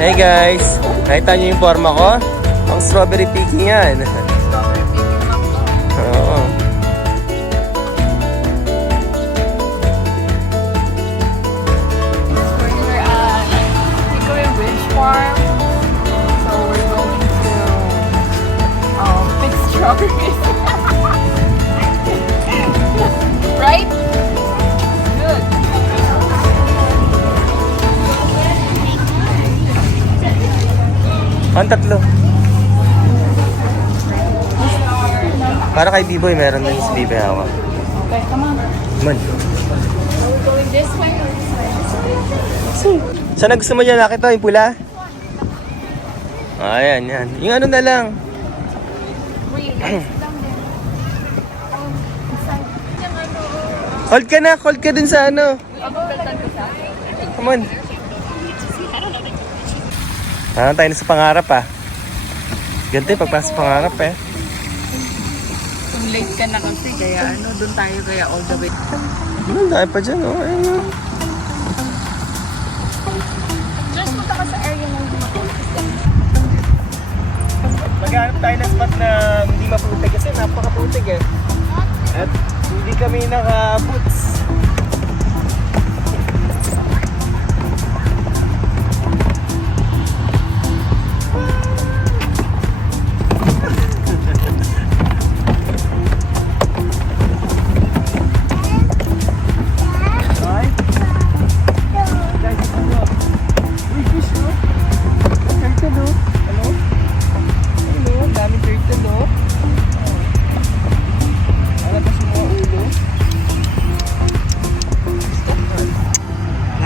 Hey guys, nakita niyo yung forma ko? Ang strawberry picking yan. Oo. We're at Hickory Ridge Farm. So we're going to pick strawberries. Right? Good. Ang tatlo. Para kay B-Boy, meron din si B-Boy hawak. Okay, come on. Man. We're going this way. Saan gusto mo dyan nakita? Yung pula? Ayan, yan. Yung ano na lang. Wait, down there. Inside. Hold ka dun sa ano. Come on. Tayo na sa pangarap ah. Ganito yung pagpasok sa pangarap eh. Kung late ka na kasi, kaya doon tayo kaya all the way. Ano, dahil pa dyan oh. Ayun oh. Just punta ka sa area ng Maghanap tayo ng spot na hindi maputik kasi napakaputik eh. At hindi kami naka-boots.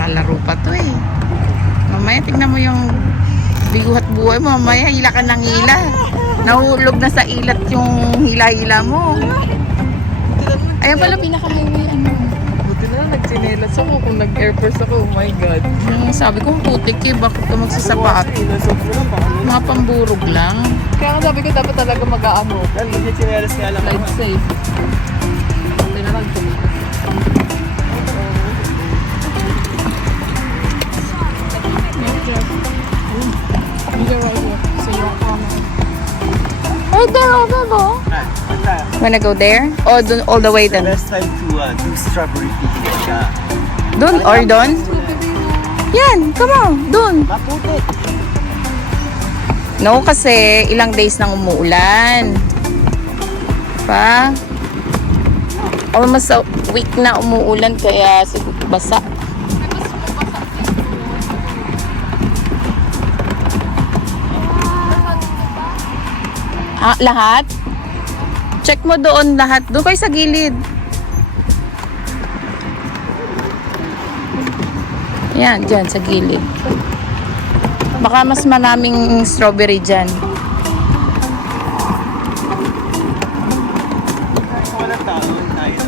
Lalaro pa to eh. Mamaya tignan mo yung biguhat buhay mo. Mamaya hila ka ng hila. Nahulog na sa ilat yung hila-hila mo. Ayan pala pinaka-highway ano. Buti na lang nagsinelas ako kung nag-airforce ako. Oh my God. Sabi ko putik eh. Bakit ka magsasapat? Mga pamburog lang. Kaya nga sabi ko dapat talaga mag-aano. Yan, hindi chinelas nga lang. Slide safe. Buti na lang tumikas. Right there, over go. Wanna go there? Or dun, all the way The then? best time to do strawberry picking siya. Dun or dun? Yan, come on, dun. Maputik. No, kasi ilang days nang umuulan. Pa? Almost a week na umuulan kaya siguro basa. Ah, lahat? Check mo doon lahat. Doon kayo sa gilid. Yan, dyan sa gilid. Baka mas maraming strawberry dyan. Walang tao tayo.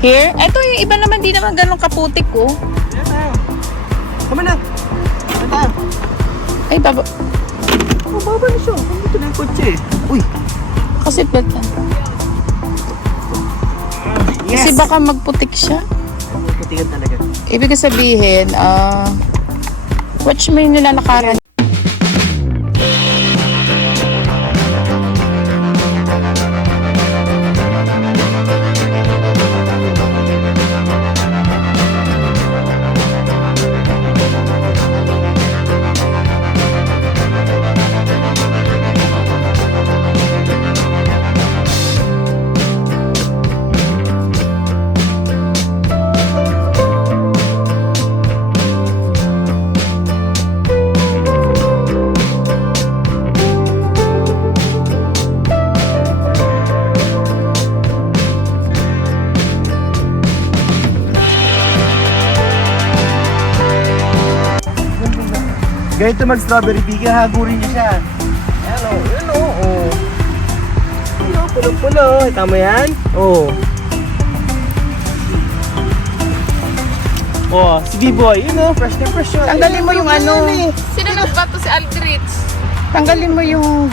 Here? Eto yung iba naman, di naman ganun kaputik ko. Yan tayo. Come na. Yan tayo. Ay, baba. Mababa na siya. Dito na yung kotse eh. Uy. Kasi baka, kasi baka magputik siya. Putikan talaga. Ibig sabihin, watch mo yung nilalakaran. Ganito mag-strawberry picking, hagurin niya siya. Ayan o, yun o, o. Yun o, pulo-pulo. Kita mo yan? O. Oh, si B-Boy, yun o, fresh na fresh yun. Tanggalin mo yung ano. Sino nagbato si Aldrich? Tanggalin mo yung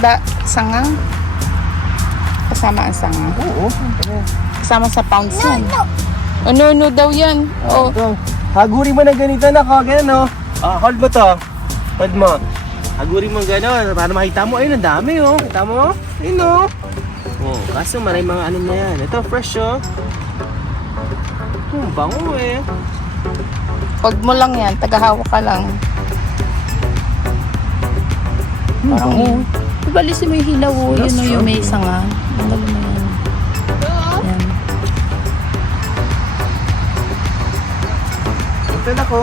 sanga. Kasama ang sanga. Oo. Kasama sa pounds yan. No daw yan. Oh. Ito. Haguri mo na ganito na ko. Ganun, oh. Hold mo to. Hold mo. Haguri mo gano'n para makita mo. Ayun, ang dami, oh. Kita mo? Ayun, oh. Oh, kaso maray mga ano na yan. Ito, fresh, oh. Ang bango, eh. Hold mo lang yan. Tagahawak ka lang. Parang yun. Ibalisin mo yung hilaw, oh. Yun, oh, yung may sanga. Tanggalin mo yan. Yan. Ito na ko.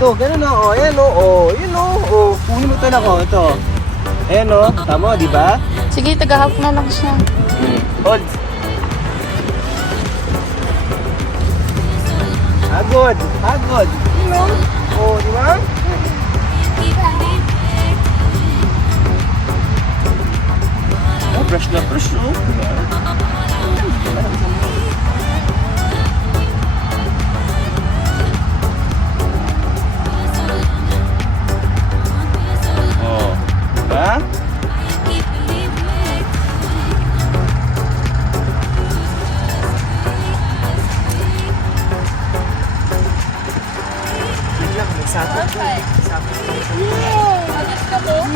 Ito, ganun, oh. Ayan, oh. Oh, yun, oh. Oh, kunin mo ito na ko. Ito. Ayan, oh. Tama, di ba? Sige, tagahawak na lang siya. Hold. Hagod. Hagod. Yun, oh. Oh, di ba? Oh, fresh na fresh, oh. Diba? Oh, diba?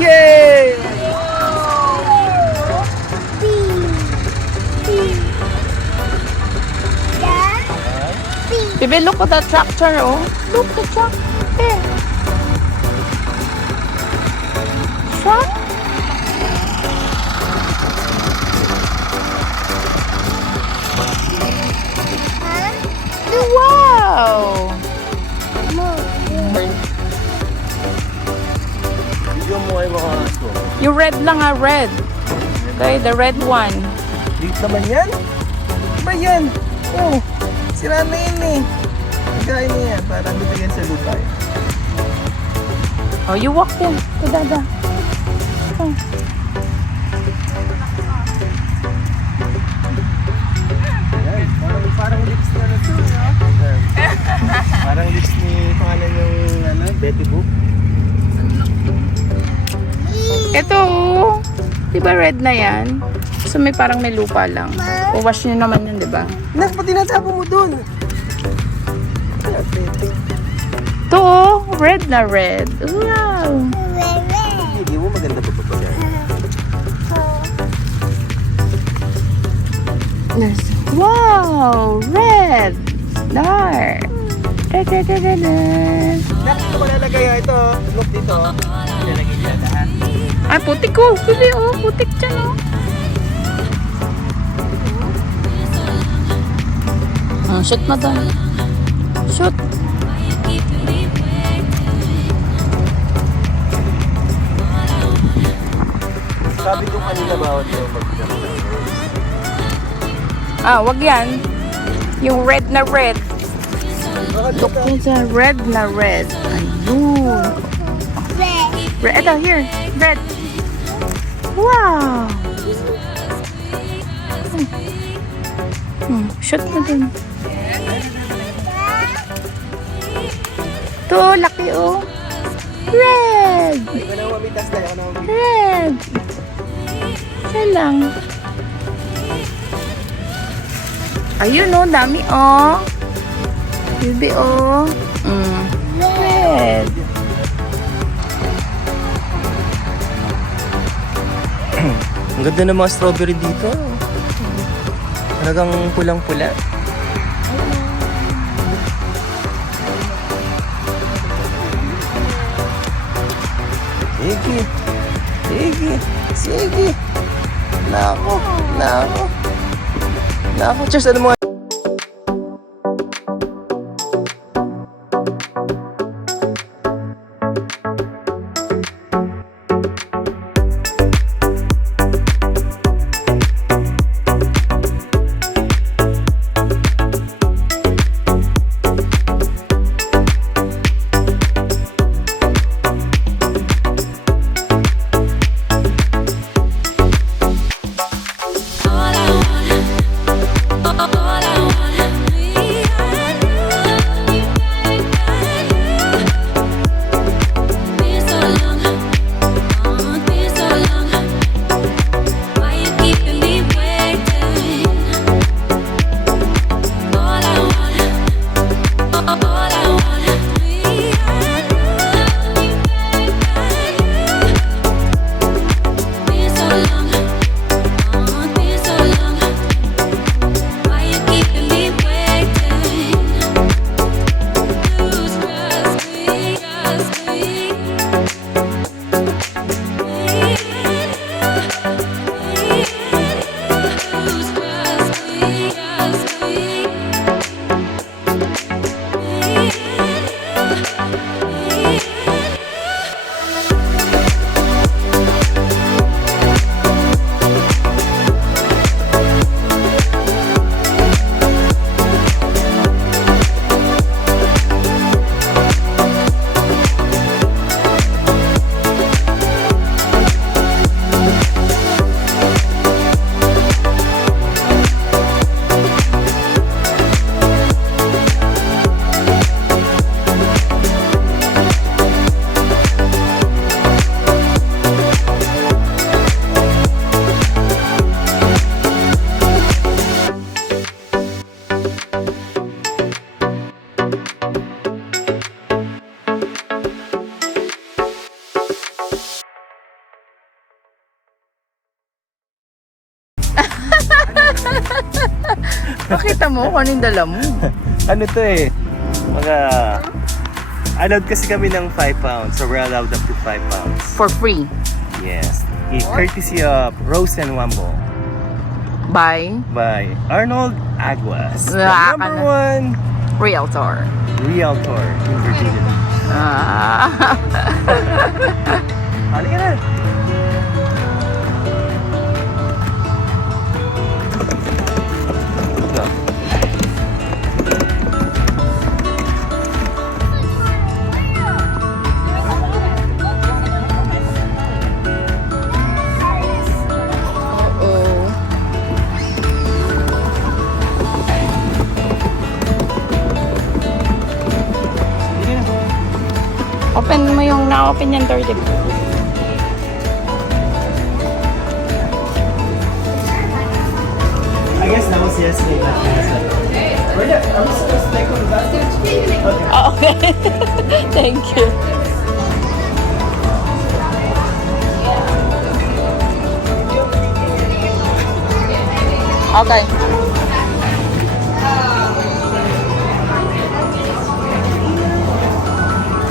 Yay! Baby, look at that tractor, oh. Look at the tractor. Truck? Wow! Video mo ay mga aso. Yung red lang, ah, red. Okay, the red one. Dito naman yan? Ba yan? Oh, sira na yun eh. Nagkain na yan para bibigyan sa lupa eh. Oh, you walk in. To Dada. Oh. Yan, parang lips na na ito. Yan. Parang lips ni pangalan yung ano, Betty Boop. Ito, oh. Diba red na yan? So may parang may lupa lang. O-wash nyo naman yun, diba? Nak, pati natapo mo dun. Ito, oh. Red na red. Wow. Hindi mo maganda pa pa siya. Yes. Wow. Red. Dark. Da-da-da-da-da. Nak, ito ko lalagay oh. Ito, look dito. Lalagay niya lahat. Ay, putik ko. Bibi, oh. Putik dyan, oh. Shoot na doon. Shoot. Sabi ko kanina bawat yung mag-jump. Ah, wag yan. Yung red na red. Look mo sa red na red. Ayun. Red. Ito, here. Red. Wow. Shoot na dun. Ito, laki oh. Red. Ikaw na mamitas na, ikaw na mamitas. Red. Isa lang. Ayun oh, dami oh. Baby oh. Red. Ang ganda ng mga strawberry dito. Talagang pulang-pula. Sige. Sige. Sige. Nako. Nako. Nako. Cheers. Ano mga All I want Pakita mo kung ano yung dala mo. Ano to eh? Mga... Allowed kasi kami ng 5 pounds. So we're allowed up to 5 pounds. For free. Yes. Courtesy of Rose and Wambo By by Arnold Aguas. The Wala ka number na. one Realtor. realtor in Virginia Beach. Ah. Halika na. No. Oo. Sige na. Open mo yung na-open yung door, di ba? I guess that was yesterday. Where the, are we supposed to take on the basket? Okay. Oh, okay. Thank you. Okay.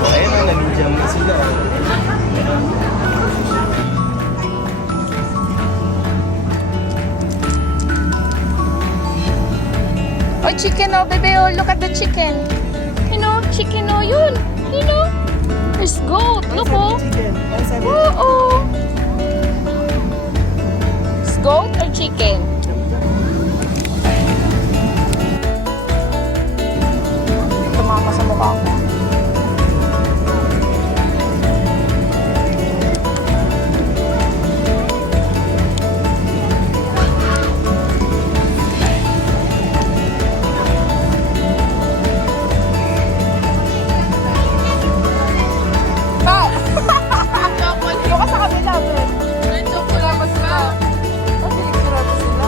Oh, ayun na, naging jam na sila. Oh, chicken, oh, baby, oh, look at the chicken. You know, chicken, oh, yun. You know, there's goat. Look, oh. Oo. It's goat or chicken? Tumama sa mukha ko. Ah! Doon ka sa kabila, Ben. May chocolate ka. Kasi nagsurado sila.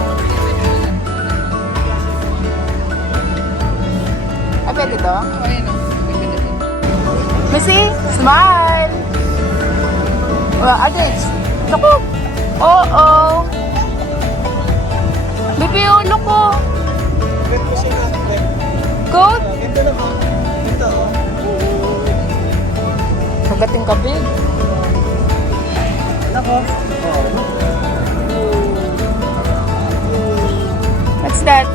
Ay, pwede to? Ayun o. Missy, smile! Adits, naku! Oo! Baby, ulo ko! Good? Ganda na ba? Ganda oh. Magating ka, babe. Nako. Oh. What's that?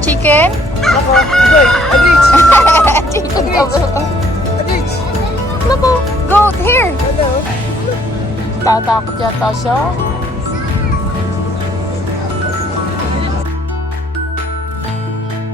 Chicken? Nako. Boy, Adich. Chicken ka ba? Adich. Naku, goat, here! Hello. Tatakot yata siya.